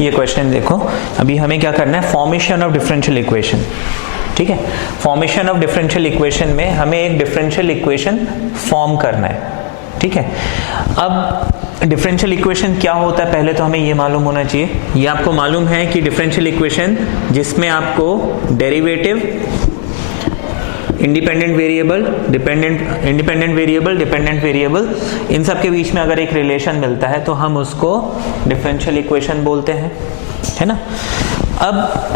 ये क्वेश्चन देखो, अभी हमें क्या करना है, फॉर्मेशन ऑफ डिफरेंशियल इक्वेशन, ठीक है। फॉर्मेशन ऑफ डिफरेंशियल इक्वेशन में हमें एक डिफरेंशियल इक्वेशन फॉर्म करना है, ठीक है। अब डिफरेंशियल इक्वेशन क्या होता है पहले तो हमें ये मालूम होना चाहिए। ये आपको मालूम है कि डिफरेंशियल इक्वेशन जिसमें आपको derivative, independent variable, dependent variable, इन सब के बीच में अगर एक रिलेशन मिलता है तो हम उसको डिफरेंशियल इक्वेशन बोलते हैं, है ना। अब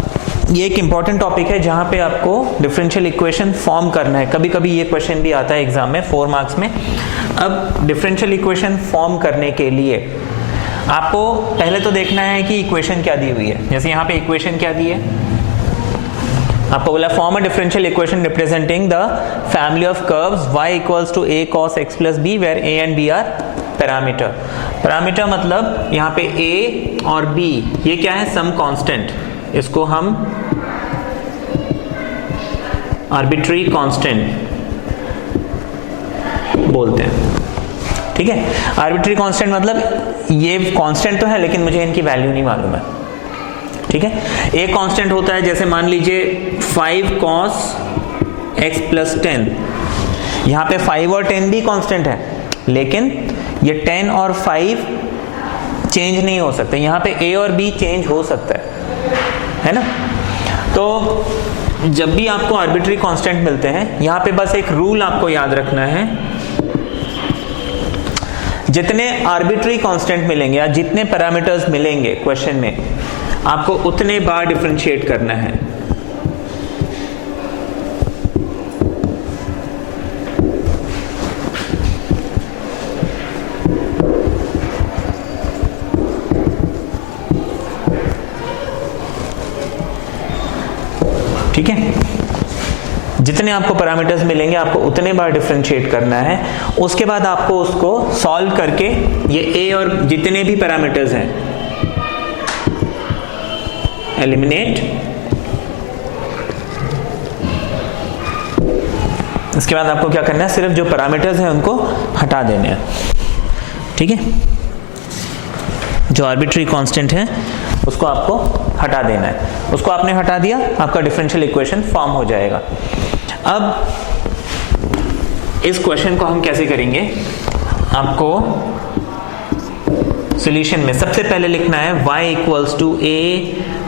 ये एक इंपॉर्टेंट टॉपिक है जहां पे आपको डिफरेंशियल इक्वेशन फॉर्म करना है। कभी कभी ये क्वेश्चन भी आता है एग्जाम में 4 मार्क्स में। अब डिफरेंशियल इक्वेशन फॉर्म करने के लिए आपको पहले तो देखना है कि इक्वेशन क्या दी हुई है। जैसे यहाँ पे इक्वेशन क्या दी है, आपको बोला form a differential equation representing the family of curves y equals to a cos x plus b where a and b are parameter. Parameter मतलब यहाँ पे a और b ये क्या है, सम कांस्टेंट, इसको हम आर्बिट्री कांस्टेंट बोलते हैं, ठीक है। आर्बिट्री कांस्टेंट मतलब ये कांस्टेंट तो है लेकिन मुझे इनकी वैल्यू नहीं मालूम है, ठीक है। एक कांस्टेंट होता है, जैसे मान लीजिए 5 cos x प्लस 10, यहाँ पे 5 और 10 भी कांस्टेंट है लेकिन ये 10 और 5 चेंज नहीं हो सकते, यहाँ पे a और b चेंज हो सकता है ना। तो जब भी आपको आर्बिट्री कांस्टेंट मिलते हैं, यहाँ पे बस एक रूल आपको याद रखना है, जितने आर्बिट्री कांस्टेंट मिलेंगे या जितने पैरामीटर्स मिलेंगे क्वेश्चन में आपको उतने बार डिफरेंशिएट करना है। ठीक है, जितने आपको पैरामीटर्स मिलेंगे आपको उतने बार डिफरेंशिएट करना है। उसके बाद आपको उसको सॉल्व करके ये a और जितने भी पैरामीटर्स हैं एलिमिनेट, इसके बाद आपको क्या करना है, सिर्फ जो पैरामीटर्स हैं उनको हटा देने हैं, ठीक है। जो आर्बिट्री कांस्टेंट है उसको आपको हटा देना है, उसको आपने हटा दिया, आपका डिफरेंशियल इक्वेशन फॉर्म हो जाएगा। अब इस क्वेश्चन को हम कैसे करेंगे, आपको सॉल्यूशन में सबसे पहले लिखना है y equals to a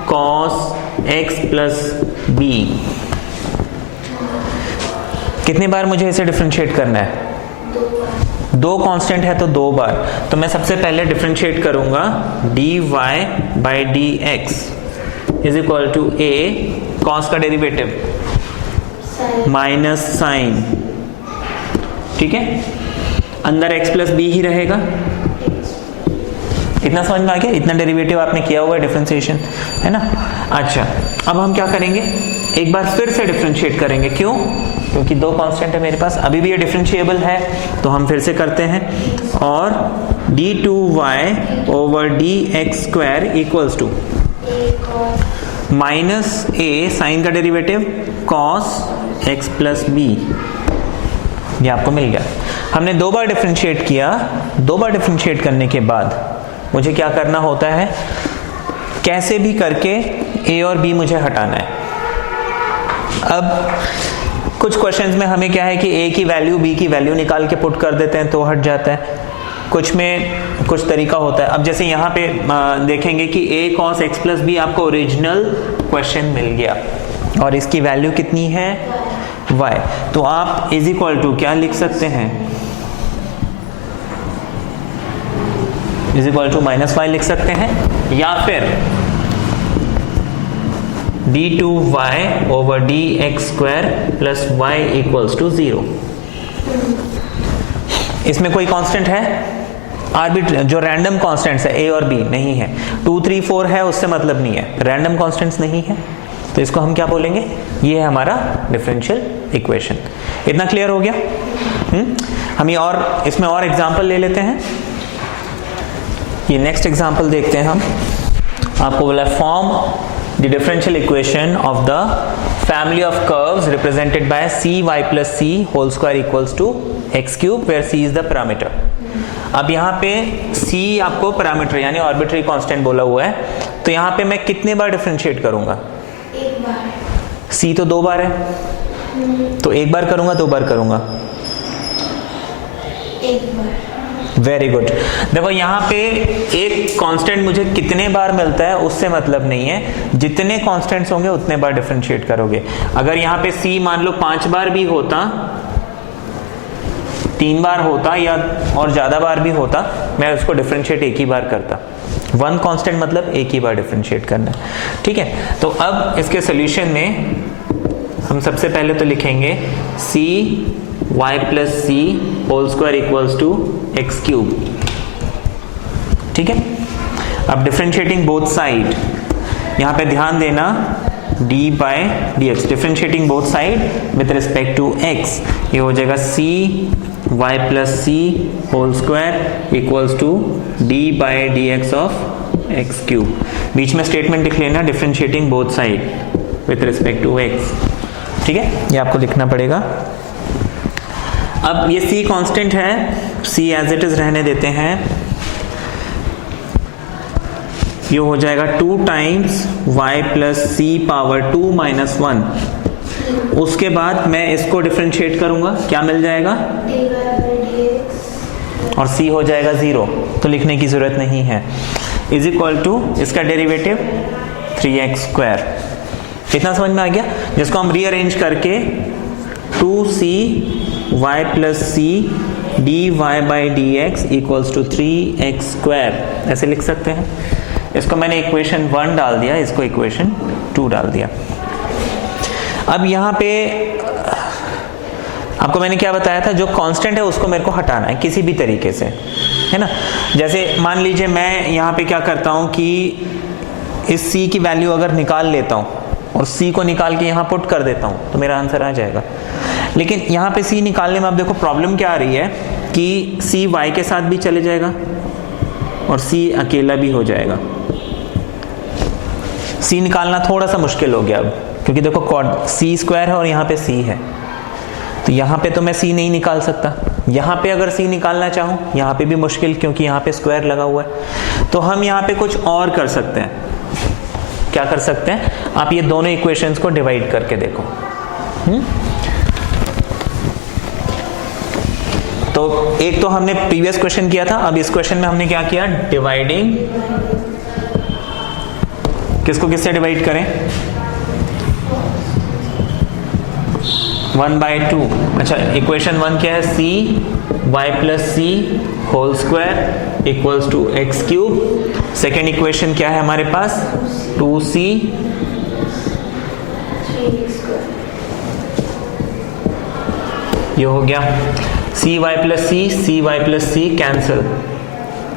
cos x plus b। कितनी बार मुझे इसे डिफरेंशिएट करना है, 2 कांस्टेंट है तो 2 बार। तो मैं सबसे पहले डिफरेंशिएट करूंगा dy by d x is equal to a cos का डेरिवेटिव माइनस साइन, ठीक है, अंदर x प्लस b ही रहेगा। इतना समझ में आ गया, इतना डेरिवेटिव आपने किया हुआ है डिफरेंशिएशन, है ना। अच्छा, अब हम क्या करेंगे, एक बार फिर से डिफरेंशिएट करेंगे। क्यों? क्योंकि 2 कांस्टेंट है मेरे पास, अभी भी ये डिफरेंशिएबल है, तो हम फिर से करते हैं। और d2y over d x square equals to minus a sine का derivative cos x plus b, ये आपको मिल गया। हमने 2 बार डिफरेंशिएट किया, 2 बार डिफरेंशिएट करने के बाद मुझे क्या करना होता है, कैसे भी करके a और b मुझे हटाना है। अब कुछ क्वेश्चंस में हमें क्या है कि a की वैल्यू b की वैल्यू निकाल के पुट कर देते हैं तो हट जाता है, कुछ में कुछ तरीका होता है। अब जैसे यहाँ पे देखेंगे कि a cos x plus b आपको ओरिजिनल क्वेश्चन मिल गया और इसकी वैल्यू कितनी है y, तो आप इज इक्वल टू क्या लिख सकते हैं, is equal to minus y लिख सकते हैं, या फिर d2y over d x square plus y equals to 0। इसमें कोई कांस्टेंट है, आर्बिट्री जो रैंडम कांस्टेंट्स है a और b नहीं है, 2 3 4 है उससे मतलब नहीं है, रैंडम कांस्टेंट्स नहीं है, तो इसको हम क्या बोलेंगे, ये है हमारा डिफरेंशियल इक्वेशन। इतना क्लियर हो गया? हम ये और इसमें और एग्जांपल ले लेते हैं। ये नेक्स्ट एग्जांपल देखते हैं हम। आपको बोला form the differential equation of the family of curves represented by cy plus c whole square equals to x cube where c is the parameter. अब यहाँ पे c आपको पैरामीटर यानी आर्बिट्री कांस्टेंट बोला हुआ है, तो यहाँ पे मैं कितने बार डिफरेंशिएट करूंगा? एक बार। सी तो 2 बार है, तो 1 बार करूंगा 2 बार करूंगा? एक बार। Very good. देखो यहाँ पे एक कांस्टेंट मुझे कितने बार मिलता है उससे मतलब नहीं है, जितने कांस्टेंट्स होंगे उतने बार डिफरेंशिएट करोगे। अगर यहाँ पे सी मान लो 5 बार भी होता, 3 बार होता या और ज्यादा बार भी होता, मैं उसको डिफरेंशिएट एक ही बार करता। 1 कांस्टेंट मतलब एक ही बार डिफरेंशिएट करना है, ठीक है। तो अब इसके सोल्यूशन में हम सबसे पहले तो लिखेंगे c y plus c whole square equals to x cube, ठीक है। अब डिफरेंशिएटिंग बोथ साइड, यहां पे ध्यान देना d by d x, differentiating both side with respect to x, ये हो जाएगा c y plus c whole square equals to d by d x of x cube. बीच में स्टेटमेंट लिख लेना differentiating both side with respect to x, ठीक है, ये आपको लिखना पड़ेगा। अब ये c कांस्टेंट है, c एज इट इज रहने देते हैं, ये हो जाएगा 2 टाइम्स y प्लस सी पावर 2 माइनस 1। उसके बाद मैं इसको डिफरेंशिएट करूंगा, क्या मिल जाएगा? और c हो जाएगा 0, तो लिखने की जरूरत नहीं है, इज इक्वल टू इसका डेरिवेटिव 3x स्क्वायर। इतना समझ में आ गया, जिसको हम रीअरेंज करके 2c y plus c d y by d x equals to 3x square ऐसे लिख सकते हैं। इसको मैंने इक्वेशन 1 डाल दिया, इसको इक्वेशन 2 डाल दिया। अब यहाँ पे आपको मैंने क्या बताया था, जो कांस्टेंट है उसको मेरे को हटाना है किसी भी तरीके से, है ना। जैसे मान लीजिए मैं यहाँ पे क्या करता हूँ कि इस c की वैल्यू अगर निकाल लेता हूँ और c को निकाल के यहाँ पुट कर देता हूँ तो मेरा आंसर आ जाएगा। लेकिन यहाँ पे c निकालने में अब देखो प्रॉब्लम क्या आ रही है कि c y के साथ भी चले जाएगा और c अकेला भी हो जाएगा। c निकालना थोड़ा सा मुश्किल हो गया अब, क्योंकि देखो c स्क्वायर है और यहाँ पे c है, तो यहाँ पे तो मैं c नहीं निकाल सकता। यहाँ पे अगर c निकालना चाहूँ यहाँ पे भी मुश्किल, क्योंकि यहाँ पे स्क्वायर लगा हुआ है। तो हम यहाँ पे कुछ और कर सकते हैं। क्या कर सकते हैं? आप ये दोनों इक्वेशंस को डिवाइड करके देखो। तो एक तो हमने प्रीवियस क्वेश्चन किया था, अब इस क्वेश्चन में हमने क्या किया? डिवाइडिंग। किसको किससे डिवाइड करें? 1/2। अच्छा, इक्वेशन 1 क्या है? C y plus c whole square equals to x cube. Second equation क्या है हमारे पास? 2c ये हो गया c y plus c cancel,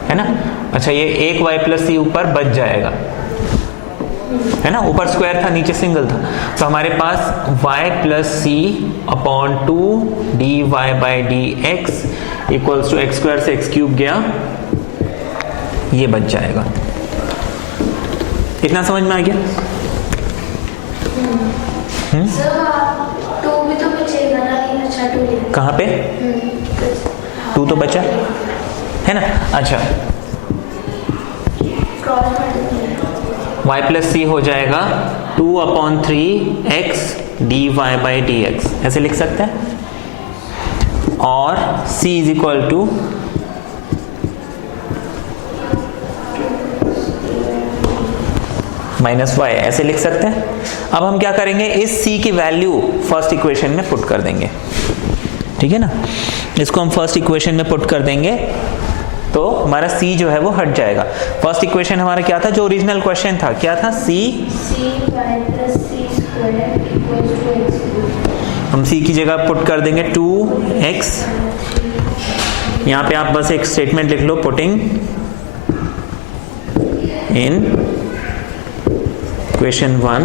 है ना। अच्छा, ये एक वाई प्लस सी ऊपर बच जाएगा, है ना, ऊपर स्क्वायर था नीचे सिंगल था, तो हमारे पास y plus c upon 2 d y by d x equals to x square से एक्स क्यूब गया, ये बच जाएगा। इतना समझ में आ गया? टू भी तो बचेगा ना, अच्छा 2 कहाँ पे? 2 तो बचा है ना। अच्छा, y प्लस सी हो जाएगा 2/3x d y by d x, ऐसे लिख सकते हैं। और c is equal to -y, ऐसे लिख सकते हैं। अब हम क्या करेंगे? इस c की वैल्यू फर्स्ट इक्वेशन में पुट कर देंगे, ठीक है ना। इसको हम फर्स्ट इक्वेशन में पुट कर देंगे तो हमारा c जो है वो हट जाएगा। फर्स्ट इक्वेशन हमारा क्या था? जो ओरिजिनल क्वेश्चन था क्या था? हम c की जगह पुट कर देंगे 2x। यहाँ पे आप बस एक स्टेटमेंट लिख लो, putting in equation 1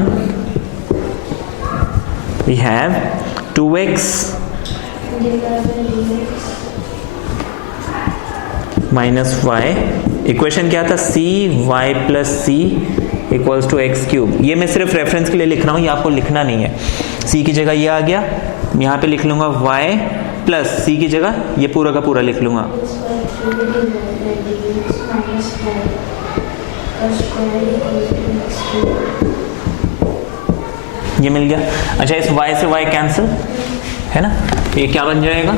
we have 2x minus y. Equation क्या था? C y plus c equals to x cube. ये मैं सिर्फ रेफरेंस के लिए लिख रहा हूँ, ये आपको लिखना नहीं है। सी की जगह ये आ गया, यहाँ पे लिख लूंगा y प्लस सी की जगह ये पूरा का पूरा लिख लूंगा का square equal to x cube. ये मिल गया। अच्छा, इस y से y कैंसिल है ना, ये क्या बन जाएगा,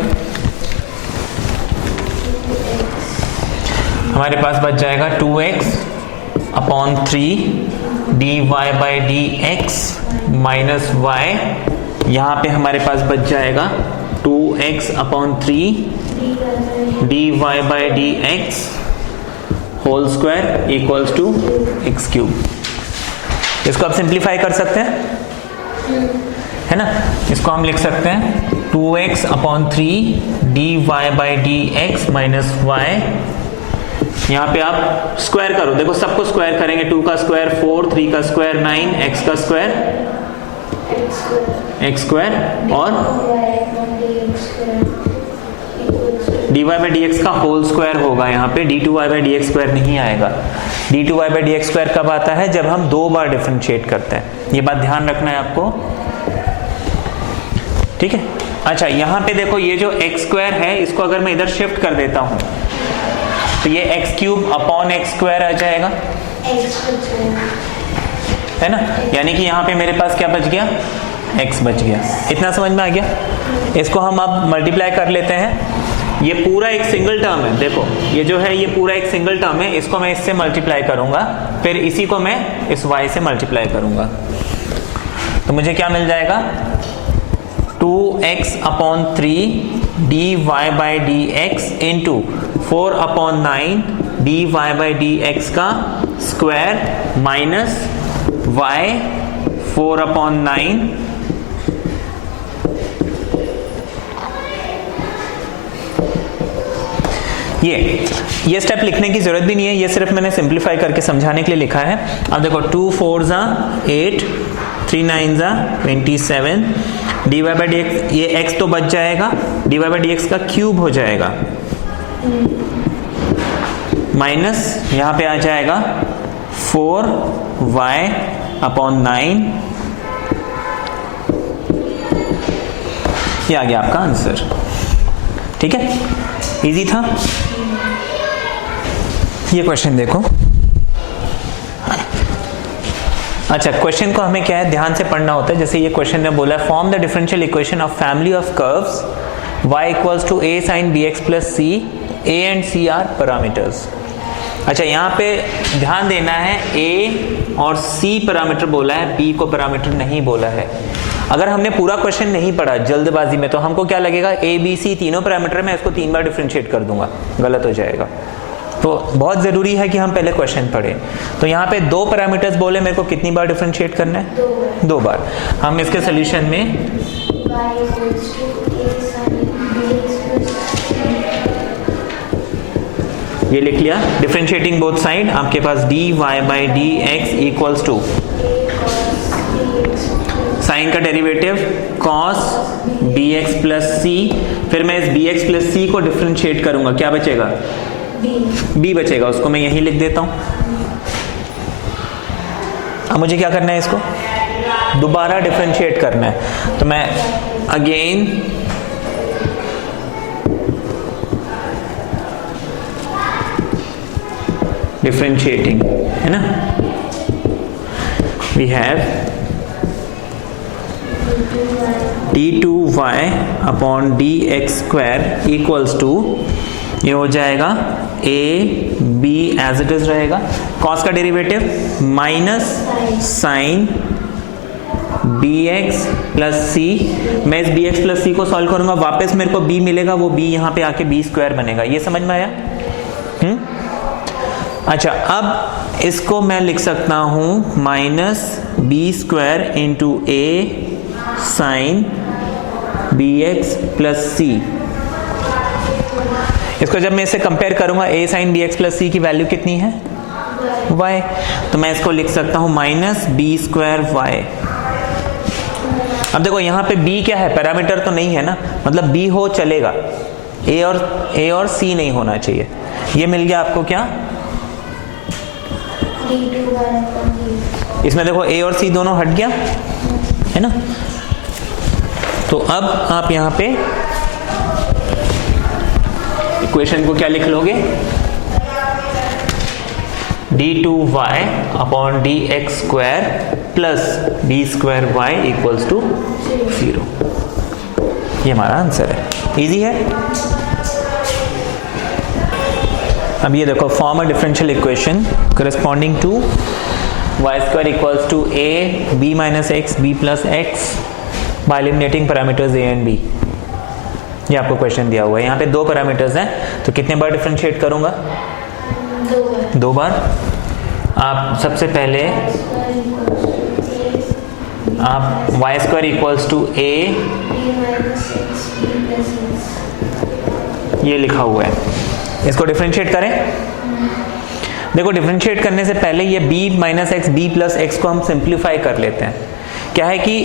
हमारे पास बच जाएगा 2x/3 dy by d x minus y। यहाँ पे हमारे पास बच जाएगा 2x/3 dy by d x whole square equals to x cube. इसको आप सिंप्लीफाई कर सकते हैं, है ना। इसको हम लिख सकते हैं 2x/3 dy by d x minus y। यहाँ पे आप स्क्वायर करो, देखो सबको स्क्वायर करेंगे, 2 का स्क्वायर 4, 3 का स्क्वायर 9, x का स्क्वायर x स्क्वायर और dy बाई डी एक्स का होल स्क्वायर होगा। यहाँ पे d2y by d x square नहीं आएगा। d2y by d x square कब आता है, जब हम 2 बार डिफरेंशिएट करते हैं। ये बात ध्यान रखना है आपको, ठीक है। अच्छा, यहाँ पे देखो ये जो x स्क्वायर है, इसको अगर मैं इधर शिफ्ट कर देता हूँ तो ये x cube upon x square आ जाएगा, है ना। यानी कि यहाँ पे मेरे पास क्या बच गया, x बच गया। इतना समझ में आ गया। इसको हम अब मल्टीप्लाई कर लेते हैं। ये पूरा एक सिंगल टर्म है, देखो ये जो है ये पूरा एक सिंगल टर्म है, इसको मैं इससे मल्टीप्लाई करूंगा, फिर इसी को मैं इस y से मल्टीप्लाई करूंगा, तो मुझे क्या मिल जाएगा, 2x/3 dy by d x into 4/9 dy by d x का स्क्वायर माइनस y 4/9 ये स्टेप लिखने की जरूरत भी नहीं है, ये सिर्फ मैंने सिंप्लीफाई करके समझाने के लिए लिखा है। अब देखो 2 4 8 3 9 27 dy बाई डी एक्स, ये x तो बच जाएगा, dy बाई डी एक्स का क्यूब हो जाएगा माइनस यहाँ पे आ जाएगा 4y/9। ये आ गया आपका आंसर, ठीक है, इजी था। ये क्वेश्चन देखो। अच्छा, क्वेश्चन को हमें क्या है, ध्यान से पढ़ना होता है। जैसे ये क्वेश्चन में बोला है, form the differential equation of family of curves y equals to a sin bx plus c, a and c are parameters. अच्छा, यहाँ पे ध्यान देना है, a और c पैरामीटर बोला है, b को पैरामीटर नहीं बोला है। अगर हमने पूरा क्वेश्चन नहीं पढ़ा जल्दबाजी में, तो हमको क्या लगेगा, a b c तीनों पैरामीटर में इसको 3 बार डिफरेंशिएट कर दूंगा, गलत हो जाएगा। तो बहुत जरूरी है कि हम पहले क्वेश्चन पढ़ें। तो यहाँ पे 2 पैरामीटर्स बोले, मेरे को कितनी बार डिफरेंशिएट करना है, 2 बार। हम इसके सोल्यूशन में ये लिख लिया, डिफरेंशिएटिंग बोथ साइड, आपके पास dy by d x equals to sine का derivative cos bx plus c, फिर मैं इस bx प्लस c को डिफरेंशिएट करूंगा, क्या बचेगा, b बचेगा, उसको मैं यहीं लिख देता हूं। अब मुझे क्या करना है, इसको दोबारा डिफरेंशिएट करना है, तो मैं अगेन डिफरेंशिएटिंग, है ना। We have d2y/dx² equals to, ये हो जाएगा a b as it is रहेगा, cos का derivative minus sine bx plus c। मैं इस bx प्लस c को सॉल्व करूंगा, वापस मेरे को b मिलेगा, वो b यहाँ पे आके b² बनेगा। ये समझ में आया? अच्छा, अब इसको मैं लिख सकता हूं -b² into a sine bx plus c। इसको जब मैं इसे कंपेयर करूंगा, a sine bx plus c की वैल्यू कितनी है, y, तो मैं इसको लिख सकता हूं -b² y। अब देखो यहाँ पे b क्या है, पैरामीटर तो नहीं है ना, मतलब b हो चलेगा, a और c नहीं होना चाहिए। ये मिल गया आपको क्या, इसमें देखो a और c दोनों हट गया, है ना। तो अब आप यहाँ पे इक्वेशन को क्या लिख लोगे, d2y upon dx square plus d square y equals to 0। ये हमारा आंसर है। इजी है। अब ये देखो, form a differential equation corresponding to y square equals to a b minus x b plus x by eliminating parameters a and b। ये आपको question दिया हुआ है। यहाँ पे दो पैरामीटर्स हैं, तो कितने बार डिफरेंशिएट करूंगा? दो बार। आप सबसे पहले आप y square equals to a, ये लिखा हुआ है, इसको डिफरेंशिएट करें। देखो, डिफरेंशिएट करने से पहले ये b minus x b plus x को हम सिंप्लीफाई कर लेते हैं। क्या है कि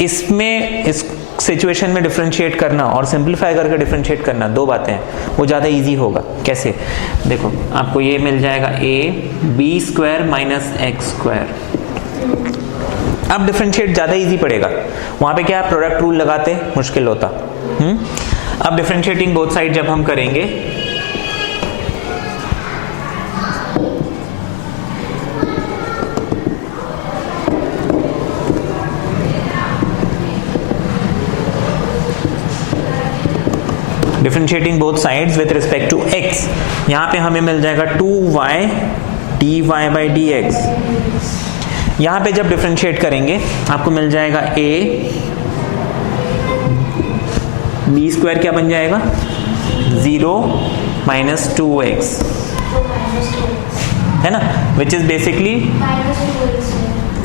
इसमें इस सिचुएशन में डिफरेंशिएट करना और सिंप्लीफाई करके डिफरेंशिएट करना, दो बातें हैं, वो ज़्यादा इजी होगा। कैसे? देखो, आपको ये मिल जाएगा a b square minus x square. अब डिफरेंशिएट ज़्यादा इजी पड़ेगा। वहाँ पे क्या प्रोडक्ट रूल लगाते मुश्किल होता। अब डिफरेंशिएटिंग बोथ साइड जब हम करेंगे, differentiating both sides with respect to x, यहाँ पे हमें मिल जाएगा 2y dy by d x. यहाँ पे जब डिफरेंशिएट करेंगे आपको मिल जाएगा a b स्क्वायर क्या बन जाएगा 0 माइनस 2x, है ना, which is basically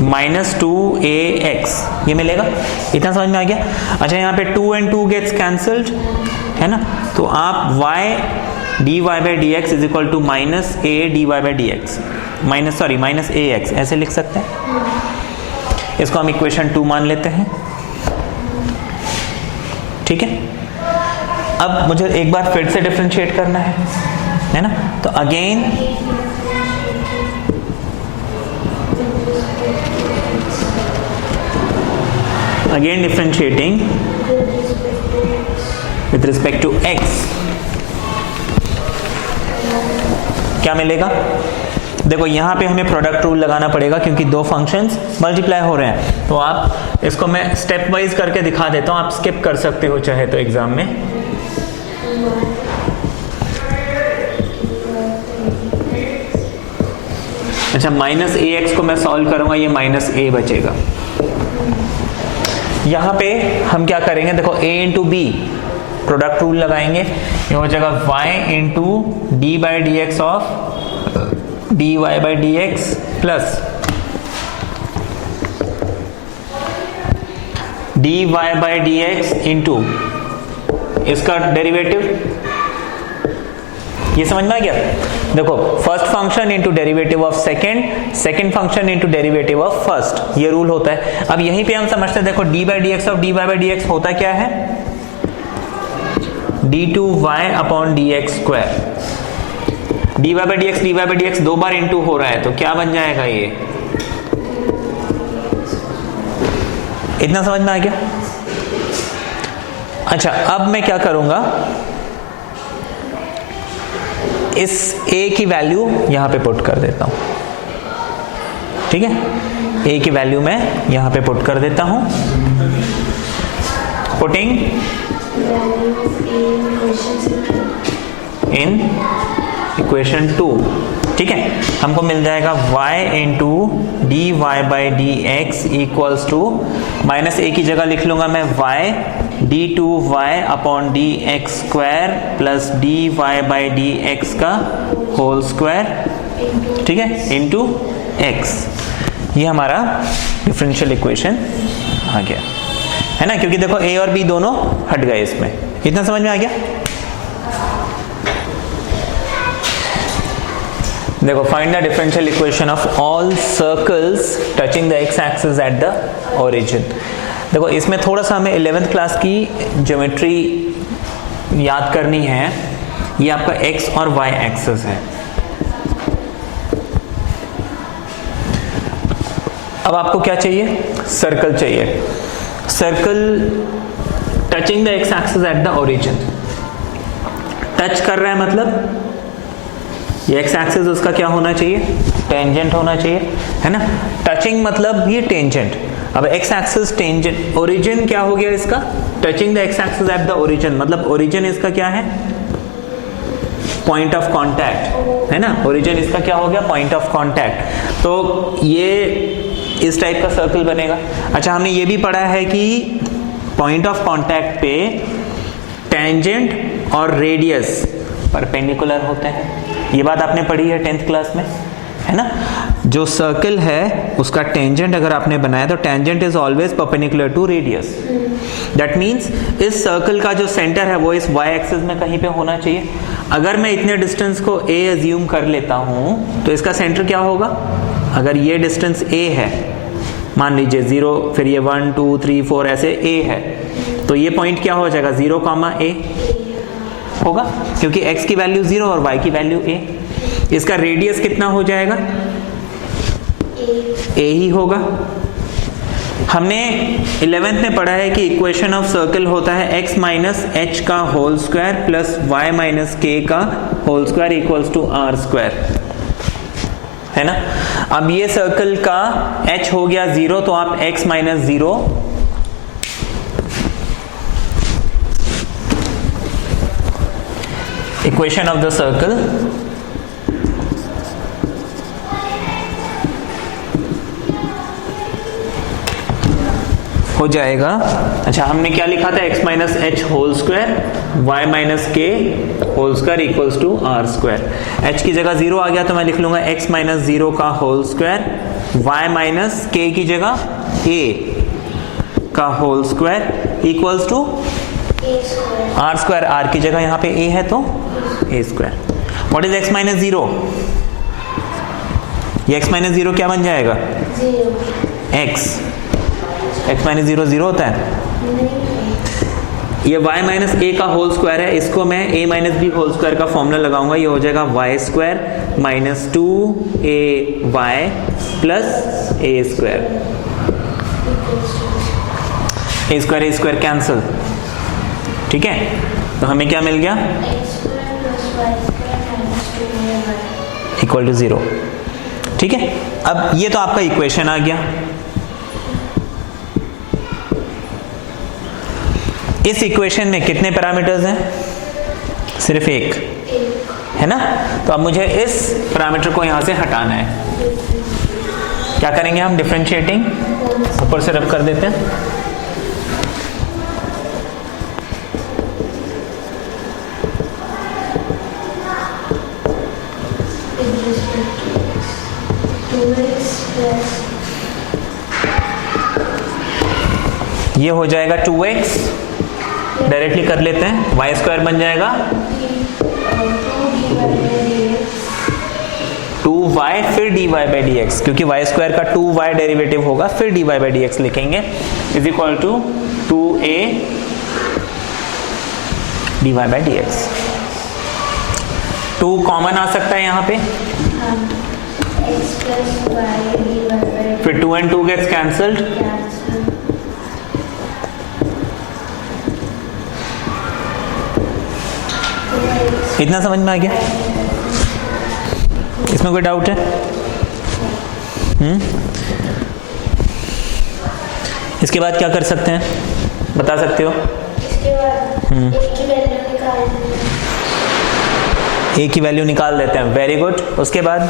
minus 2ax। ये मिलेगा। इतना समझ में आ गया? अच्छा, यहाँ पे 2 and 2 गेट्स कैंसल्ड, है ना, तो आप y dy by d x is equal to minus a dy by d x, minus ax ऐसे लिख सकते हैं। इसको हम इक्वेशन 2 मान लेते हैं। ठीक है। अब मुझे एक बार फिर से डिफरेंशिएट करना है ना, तो again differentiating with respect to x, क्या मिलेगा? देखो, यहां पे हमें प्रोडक्ट रूल लगाना पड़ेगा क्योंकि दो फंक्शंस मल्टीप्लाई हो रहे हैं। तो आप इसको मैं स्टेप वाइज करके दिखा देता हूं, आप स्किप कर सकते हो चाहे तो एग्जाम में। अच्छा, माइनस ए एक्स को मैं सॉल्व करूंगा, ये माइनस ए बचेगा। यहां पे हम क्या करेंगे? देखो, a into b product rule लगाएंगे, ये हो जाएगा y into d by d x of dy by d x plus dy by d x into इसका डेरिवेटिव। ये समझ में आ गया? देखो, first function into derivative of second function into derivative of first, ये रूल होता है। अब यहीं पे हम समझते हैं, देखो, d by d x of d by d x होता क्या है? d2y upon d x square. dy by d x दो बार इंटू हो रहा है, तो क्या बन जाएगा ये? इतना समझ में आ गया? अच्छा, अब मैं क्या करूंगा, इस a की वैल्यू यहां पे पुट कर देता हूं। ठीक है, a की वैल्यू मैं यहां पे पुट कर देता हूं। Putting in equation 2। ठीक है, हमको मिल जाएगा y into d y by d x equals to, minus a की जगह लिख लूंगा मैं y d two y upon d x square plus d y by d x का होल स्क्वायर। ठीक है, इंटू x। ये हमारा डिफरेंशियल इक्वेशन आ गया, है ना, क्योंकि देखो a और b दोनों हट गए इसमें। इतना समझ में आ गया? देखो, find the differential equation of all circles touching the x axis at the origin. देखो, इसमें थोड़ा सा हमें 11th क्लास की ज्योमेट्री याद करनी है। ये आपका x और y एक्सिस है। अब आपको क्या चाहिए? सर्कल चाहिए। Circle touching the x axis at the origin. Touch कर रहा है मतलब ये एक्स एक्सिस उसका क्या होना चाहिए? टेंजेंट होना चाहिए, है ना। टचिंग मतलब ये टेंजेंट। अब एक्स एक्सिस टेंजेंट, ओरिजिन क्या हो गया इसका, touching the x axis at the origin, मतलब ओरिजिन इसका क्या है, पॉइंट ऑफ कांटेक्ट, है ना। ओरिजिन इसका क्या हो गया, पॉइंट ऑफ कांटेक्ट। तो ये इस टाइप का सर्कल बनेगा। अच्छा, हमने ये भी पढ़ा है कि पॉइंट ऑफ कांटेक्ट पे टेंजेंट और रेडियस परपेंडिकुलर होते हैं। ये बात आपने पढ़ी है 10th क्लास में, है ना। जो सर्कल है उसका टेंजेंट अगर आपने बनाया तो tangent is always perpendicular to radius. That means इस सर्कल का जो सेंटर है वो इस y एक्सिस में कहीं पे होना चाहिए। अगर मैं इतने डिस्टेंस को a अज्यूम कर लेता हूं तो इसका सेंटर क्या होगा, अगर ये डिस्टेंस a है, मान लीजिए 0, फिर ये 1 2 3 4 ऐसे a है, तो ये पॉइंट क्या हो जाएगा, 0, a होगा, क्योंकि x की वैल्यू 0 और y की वैल्यू a। इसका रेडियस कितना हो जाएगा, a ही होगा। हमने 11th में पढ़ा है कि इक्वेशन ऑफ सर्कल होता है x माइनस एच का whole square plus y minus k का whole square equals to r square, है ना। अब ये सर्कल का h हो गया 0, तो आप x minus 0 equation of the circle हो जाएगा। अच्छा, हमने क्या लिखा था, x minus h whole square y minus k whole square equals to r square. h की जगह 0 आ गया तो मैं लिख लूंगा x माइनस 0 का होल स्क्वायर, y माइनस के की जगह a का whole square equals to r square. R की जगह यहाँ पे a है तो a square. What is x minus 0, ये x माइनस 0 क्या बन जाएगा, x माइनस 0 0 होता है। ये y माइनस a का होल स्क्वायर है, इसको मैं a minus b whole square का फॉर्मूला लगाऊंगा, ये हो जाएगा y square minus 2ay plus a square. a square cancel, ठीक है। तो हमें क्या मिल गया, इक्वल टू 0, ठीक है। अब ये तो आपका इक्वेशन आ गया। इस इक्वेशन में कितने पैरामीटर्स हैं, सिर्फ एक, है ना। तो अब मुझे इस पैरामीटर को यहां से हटाना है। क्या करेंगे हम, डिफरेंशिएटिंग ऊपर से रब कर देते हैं। ये हो जाएगा 2x, डायरेक्टली कर लेते हैं, y स्क्वायर बन जाएगा 2y फिर dy बाई डी एक्स, क्योंकि y स्क्वायर का 2y डेरिवेटिव होगा, फिर dy बाई डी एक्स लिखेंगे, is equal to 2a dy by d x. 2 common आ सकता है यहाँ पे, फिर 2 and 2 गेट्स कैंसल्ड, इतना समझ में आ गया, इसमें कोई डाउट है? इसके बाद क्या कर सकते हैं, बता सकते हो? इसके बाद a की वैल्यू निकाल देते हैं, वेरी गुड। उसके बाद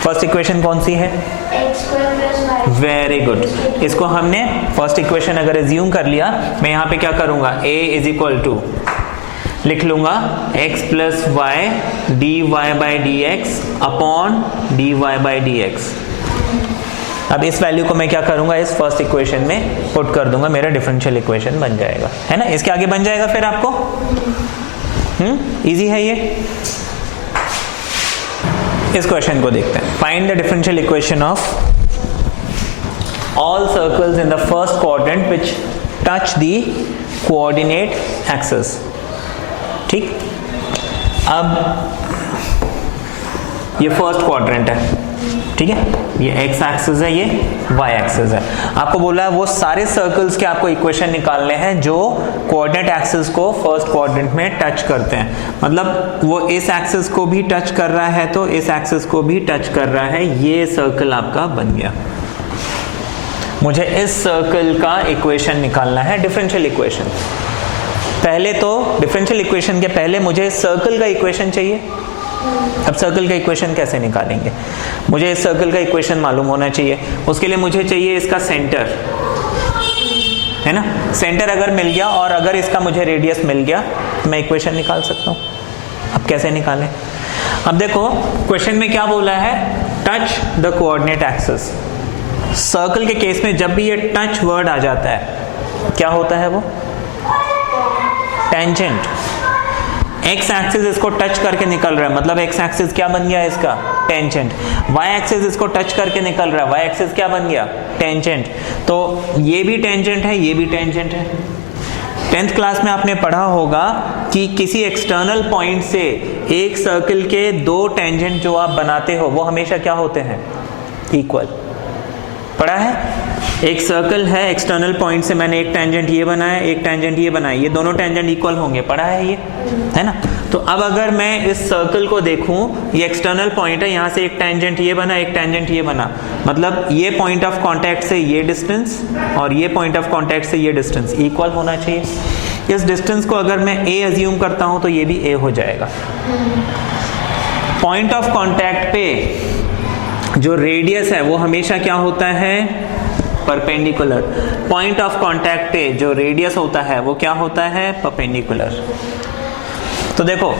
फर्स्ट इक्वेशन कौन सी है, वेरी गुड। इसको हमने फर्स्ट इक्वेशन अगर एज्यूम कर लिया, मैं यहाँ पे क्या करूंगा, a इज इक्वल टू लिख लूंगा x plus y d y by d x upon d y by d x. अब इस वैल्यू को मैं क्या करूंगा, इस फर्स्ट इक्वेशन में पुट कर दूंगा, मेरा डिफरेंशियल इक्वेशन बन जाएगा, है ना। इसके आगे बन जाएगा फिर आपको, इजी है ये। इस क्वेश्चन को देखते हैं, find the differential equation of all circles in the first quadrant which touch the coordinate axis। ठीक, अब ये फर्स्ट क्वाड्रेंट है, ठीक है, ये एक्स एक्सिस है, ये वाई एक्सिस है। आपको बोला है वो सारे सर्कल्स के आपको इक्वेशन निकालने हैं जो कोऑर्डिनेट एक्सिस को फर्स्ट क्वाड्रेंट में टच करते हैं, मतलब वो इस एक्सिस को भी टच कर रहा है तो इस एक्सिस को भी टच कर रहा है। ये सर्कल आपका बन गया। मुझे इस सर्कल का इक्वेशन निकालना है, डिफरेंशियल इक्वेशन। पहले तो डिफरेंशियल इक्वेशन के पहले मुझे सर्कल का इक्वेशन चाहिए। अब सर्कल का इक्वेशन कैसे निकालेंगे? मुझे इस सर्कल का इक्वेशन मालूम होना चाहिए। उसके लिए मुझे चाहिए इसका सेंटर, है ना। सेंटर अगर मिल गया और अगर इसका मुझे रेडियस मिल गया तो मैं इक्वेशन निकाल सकता हूँ। अब कैसे निकालें? अब देखो क्वेश्चन में क्या बोला है, touch the coordinate axis. Circle के केस में जब भी ये टच वर्ड आ जाता है क्या होता है, वो टेंजेंट। एक्स एक्सिस इसको टच करके निकल रहा है, मतलब एक्स एक्सिस क्या बन गया इसका, टेंजेंट। वाई एक्सिस इसको टच करके निकल रहा है, वाई एक्सिस क्या बन गया, टेंजेंट। तो ये भी टेंजेंट है, ये भी टेंजेंट है। 10th क्लास में आपने पढ़ा होगा कि किसी एक्सटर्नल पॉइंट से एक सर्कल के दो टेंजेंट जो आप बनाते हो वो हमेशा क्या होते हैं, इक्वल। पढ़ा है? एक सर्कल है, एक्सटर्नल पॉइंट से मैंने एक टेंजेंट ये बनाया, एक टेंजेंट ये बनाया, ये दोनों टेंजेंट इक्वल होंगे। पढ़ा है ये, है ना। तो अब अगर मैं इस सर्कल को देखूं, ये एक्सटर्नल पॉइंट है, यहाँ से एक टेंजेंट ये बना, एक टेंजेंट ये बना, मतलब ये पॉइंट ऑफ कांटेक्ट से ये डिस्टेंस और ये पॉइंट ऑफ कांटेक्ट से ये डिस्टेंस इक्वल होना चाहिए। इस डिस्टेंस को अगर मैं a अज्यूम करता हूं तो ये भी a हो जाएगा। पॉइंट ऑफ कांटेक्ट पे जो रेडियस है वो हमेशा क्या होता है, परपेंडिकुलर। पॉइंट ऑफ कांटेक्ट पे जो रेडियस होता है वो क्या होता है, परपेंडिकुलर। तो देखो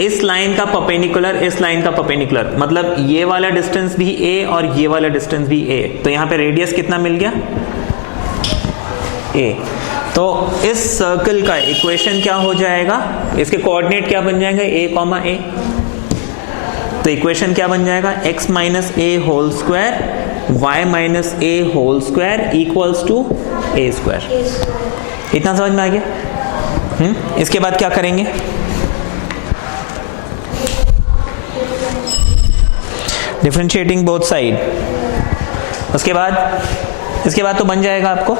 इस लाइन का परपेंडिकुलर, इस लाइन का परपेंडिकुलर, मतलब ये वाला डिस्टेंस भी a और ये वाला डिस्टेंस भी a। तो यहाँ पे रेडियस कितना मिल गया, a। तो इस सर्कल का इक्वेशन क्या हो जाएगा, इसके कोऑर्डिनेट क्या बन जाएंगे, a, a। तो इक्वेशन क्या बन जाएगा, x minus a whole square y minus a whole square equals to a square. इतना समझ में आ गया? इसके बाद क्या करेंगे, डिफरेंशिएटिंग बोथ साइड। उसके बाद तो बन जाएगा आपको।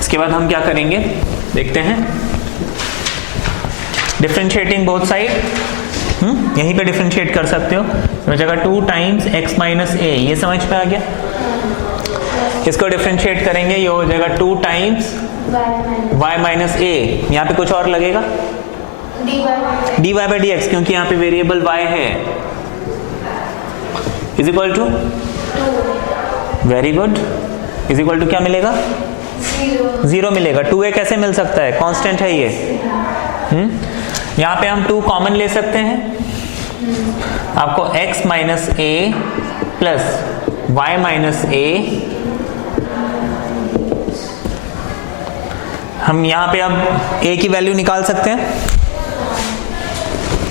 इसके बाद हम क्या करेंगे देखते हैं, डिफरेंशिएटिंग बोथ साइड। यहीं पे डिफरेंशिएट कर सकते हो, हो जाएगा 2 टाइम्स x माइनस ए। ये समझ में आ गया? इसको डिफरेंशिएट करेंगे, ये हो जाएगा 2 टाइम्स y माइनस ए। यहाँ पे कुछ और लगेगा, dy बाई डी एक्स, क्योंकि यहाँ पे वेरिएबल y है, is equal to, very good, is equal to क्या मिलेगा, 0 मिलेगा। 2a कैसे मिल सकता है, कांस्टेंट है ये। यहाँ पे हम 2 कॉमन ले सकते हैं, आपको x minus a plus Y minus ए। हम यहाँ पे अब a की वैल्यू निकाल सकते हैं,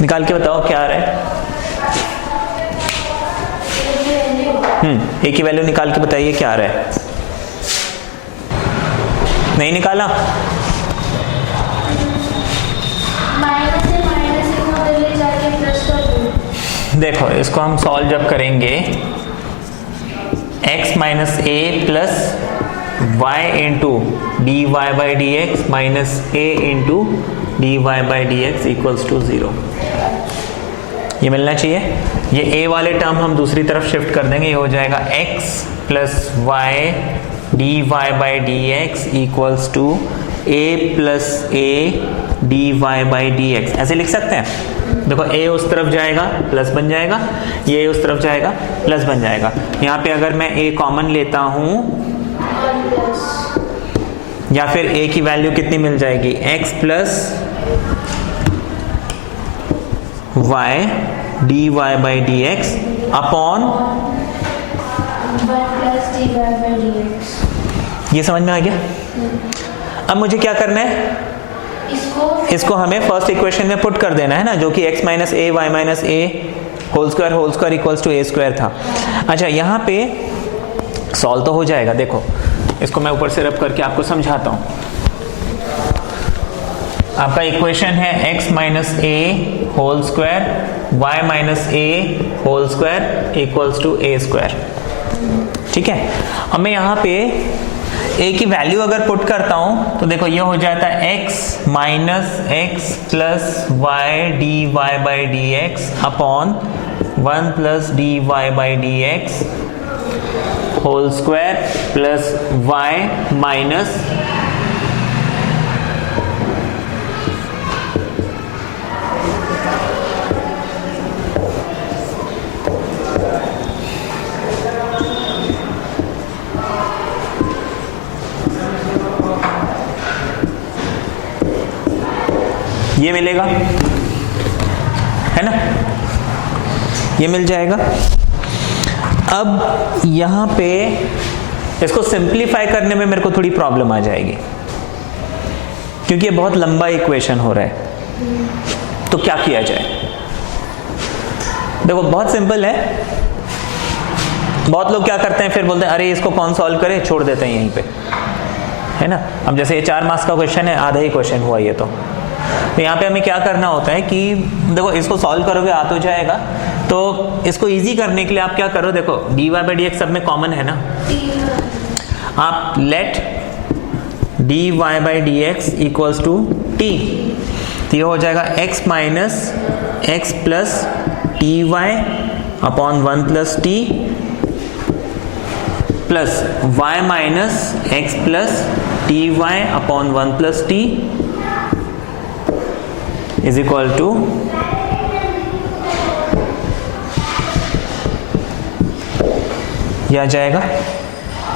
निकाल के बताओ क्या आ रहा है। a की वैल्यू निकाल के बताइए क्या आ रहा है। नहीं निकाला, देखो इसको हम सॉल्व जब करेंगे, x minus a plus y into d y by d x minus a into d y by d x equals to 0। ये मिलना चाहिए। ये a वाले टर्म हम दूसरी तरफ शिफ्ट कर देंगे, ये हो जाएगा x plus y d y by d x equals to a plus a d y by d x. ऐसे लिख सकते हैं। देखो a उस तरफ जाएगा प्लस बन जाएगा, ये उस तरफ जाएगा प्लस बन जाएगा। यहाँ पे अगर मैं a कॉमन लेता हूं या फिर a की वैल्यू कितनी मिल जाएगी, x plus y d y by d x upon, ये समझ में आ गया। अब मुझे क्या करना है, इसको हमें फर्स्ट इक्वेशन में पुट कर देना है ना, जो कि x minus a y minus a whole square equals to a square था। अच्छा यहाँ पे सॉल्व तो हो जाएगा। देखो इसको मैं ऊपर से रब करके आपको समझाता हूँ। आपका इक्वेशन है x minus a whole square y minus a whole square equals to a square. ठीक है, अब मैं यहाँ पे a की वैल्यू अगर पुट करता हूं तो देखो ये हो जाता है x minus x plus y d y by d x upon 1 plus d y by d x whole square plus y minus ये मिलेगा, है ना, ये मिल जाएगा। अब यहां पे इसको सिंप्लीफाई करने में मेरे को थोड़ी प्रॉब्लम आ जाएगी क्योंकि ये बहुत लंबा इक्वेशन हो रहा है। तो क्या किया जाए? देखो बहुत सिंपल है। बहुत लोग क्या करते हैं, फिर बोलते हैं अरे इसको कौन सॉल्व करे, छोड़ देते हैं यहीं पे, है ना। अब जैसे ये 4 मार्क्स का क्वेश्चन है, आधा ही क्वेश्चन हुआ ये तो यहाँ पे हमें क्या करना होता है कि देखो इसको सॉल्व करोगे आ तो जाएगा, तो इसको इजी करने के लिए आप क्या करो, देखो d y by d x सब में कॉमन है ना, आप let d y by d x equals to t, तो ये हो जाएगा x minus x plus t y upon 1 plus t plus y minus x plus t y upon 1 plus t is equal to यह आ जाएगा।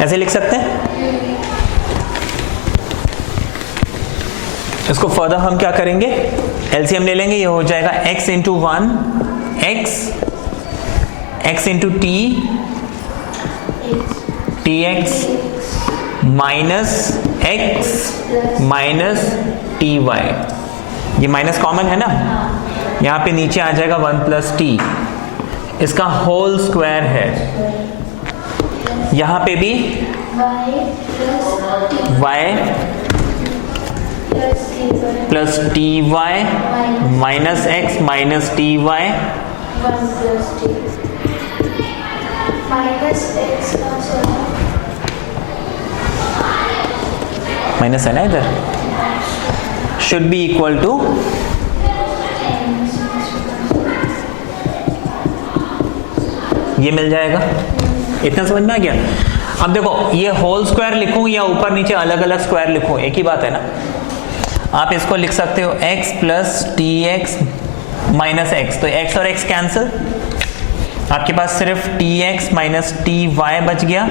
ऐसे लिख सकते हैं। इसको फर्दर हम क्या करेंगे, एलसीएम ले लेंगे, ये हो जाएगा x into 1 x into t t x minus x minus t y, ये माइनस कॉमन है ना, यहाँ पे नीचे आ जाएगा 1 प्लस टी, इसका होल स्क्वायर है, यहाँ पे भी y plus t y minus x minus t y minus है ना इधर, शुड बी इक्वल टू ये मिल जाएगा। इतना समझ में आ गया। अब देखो ये होल स्क्वायर लिखूं या ऊपर नीचे अलग अलग स्क्वायर लिखूं, एक ही बात है ना। आप इसको लिख सकते हो x plus t x minus x, तो x और x कैंसिल, आपके पास सिर्फ t x minus t y बच गया,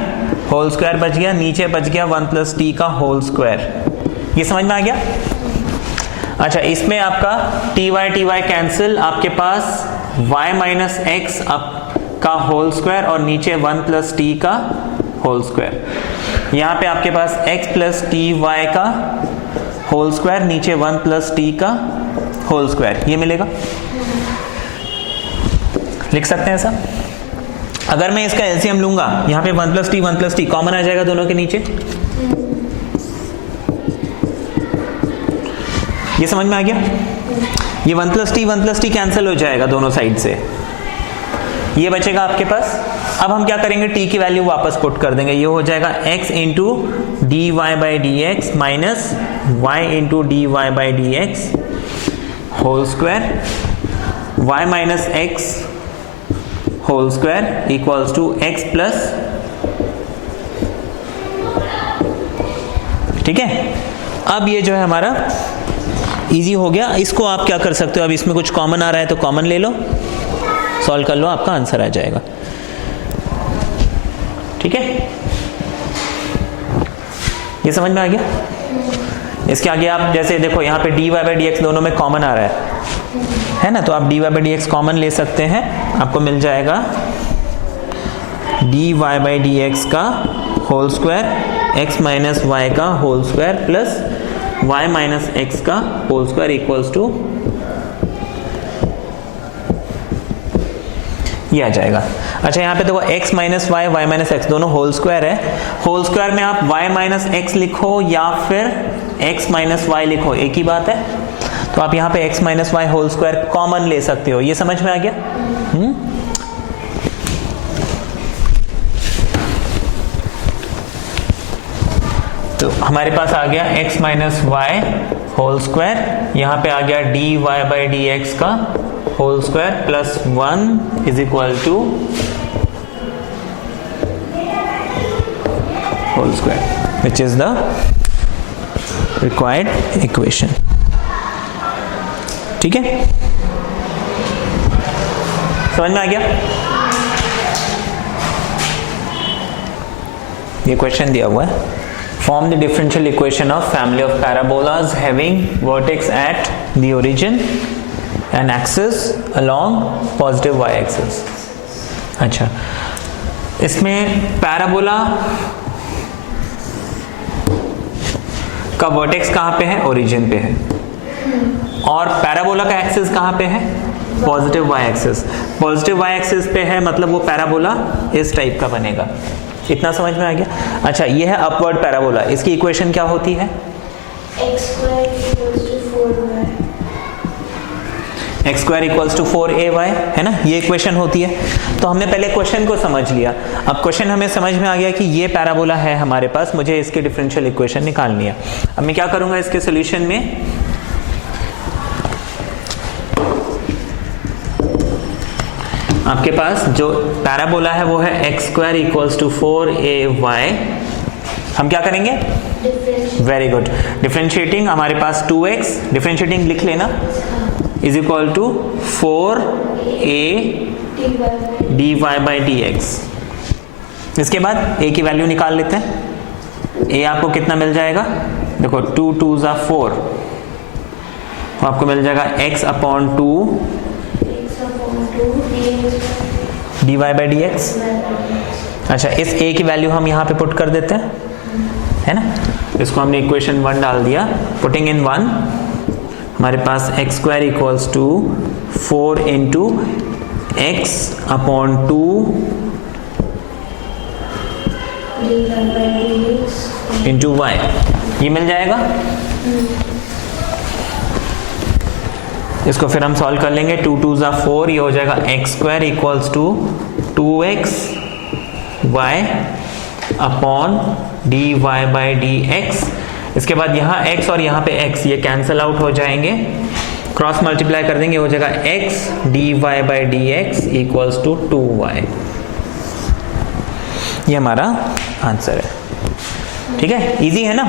होल स्क्वायर बच गया, नीचे बच गया 1 प्लस टी का होल स्क्वायर। ये समझ में आ गया। अच्छा, इसमें आपका टी वाई कैंसिल, आपके पास y माइनस एक्स का होल स्क्वायर और नीचे 1 प्लस टी का होल स्क्वायर। यहाँ पे आपके पास x प्लस टी वाई का होल स्क्वायर, नीचे 1 प्लस टी का होल स्क्वायर, ये मिलेगा। लिख सकते हैं ऐसा। अगर मैं इसका एलसीएम लूंगा, यहाँ पे 1 प्लस टी कॉमन आ जाएगा दोनों के नीचे, ये समझ में आ गया। ये 1 प्लस टी कैंसिल हो जाएगा दोनों साइड से, ये बचेगा आपके पास। अब हम क्या करेंगे, t की वैल्यू वापस पुट कर देंगे, ये हो जाएगा x into d y by d x minus y into d y by d x whole square, y minus x whole square equals to x plus, ठीक है। अब ये जो है हमारा इजी हो गया। इसको आप क्या कर सकते हो, अब इसमें कुछ कॉमन आ रहा है तो कॉमन ले लो, सॉल्व कर लो, आपका आंसर आ जाएगा। ठीक है, ये समझ में आ गया। इसके आगे आप जैसे देखो यहाँ पे d y by d x दोनों में कॉमन आ रहा है ना, तो आप d y by d x common ले सकते हैं, आपको मिल जाएगा d y by d x का whole square x minus y का whole square plus y minus x का होल स्क्वायर इक्वल्स टू ये आ जाएगा। अच्छा, यहाँ पे देखो x minus y y minus x दोनों होल स्क्वायर है, होल स्क्वायर में आप y माइनस एक्स लिखो या फिर x माइनस वाई लिखो, एक ही बात है। तो आप यहाँ पे x minus y whole square common ले सकते हो। ये समझ में आ गया? तो हमारे पास आ गया x minus y whole square, यहाँ पे आ गया dy बाई डी एक्स का whole square plus 1 is equal to whole square which is the required equation. ठीक है, समझ में आ गया? ये क्वेश्चन दिया हुआ है, form the differential equation of family of parabolas having vertex at the origin and axis along positive y axis। अच्छा, इसमें पैराबोला का वर्टेक्स कहाँ पे है? ओरिजिन पे है, और पैराबोला का एक्सिस कहाँ पे है? Positive y axis. Positive y axis पे है, मतलब वो पैराबोला इस टाइप का बनेगा। इतना समझ में आ गया? अच्छा, ये है अपवर्ड पैराबोला, इसकी इक्वेशन क्या होती है? x square equals to 4ay, है ना, ये इक्वेशन होती है। तो हमने पहले क्वेश्चन को समझ लिया, अब क्वेश्चन हमें समझ में आ गया कि ये पैराबोला है हमारे पास, मुझे इसकी डिफरेंशियल इक्वेशन निकालनी है। अब मैं क्या करूंगा इसके सोल्यूशन में, आपके पास जो पैराबोला है वो है x square equals to 4ay। हम क्या करेंगे? वेरी गुड, डिफरेंशिएटिंग हमारे पास 2x, डिफरेंशिएटिंग लिख लेना, is equal to 4a dy by d x. इसके बाद a की वैल्यू निकाल लेते हैं। a आपको कितना मिल जाएगा? देखो 2 2 ज़ा 4, तो आपको मिल जाएगा x upon 2 dy by d x. अच्छा, इस a की वैल्यू हम यहाँ पे पुट कर देते हैं, है ना, इसको हमने इक्वेशन 1 डाल दिया। पुटिंग इन 1, हमारे पास x square equals to 4 into x upon 2 into y, ये मिल जाएगा। इसको फिर हम सॉल्व कर लेंगे, 2 2 ज़ा 4, ये हो जाएगा x square equals to 2x y upon dy by d x. इसके बाद यहाँ x और यहाँ पे x ये कैंसल आउट हो जाएंगे, क्रॉस मल्टीप्लाई कर देंगे, हो जाएगा x dy by d x equals to 2y। ये हमारा आंसर है। ठीक है, इजी है ना?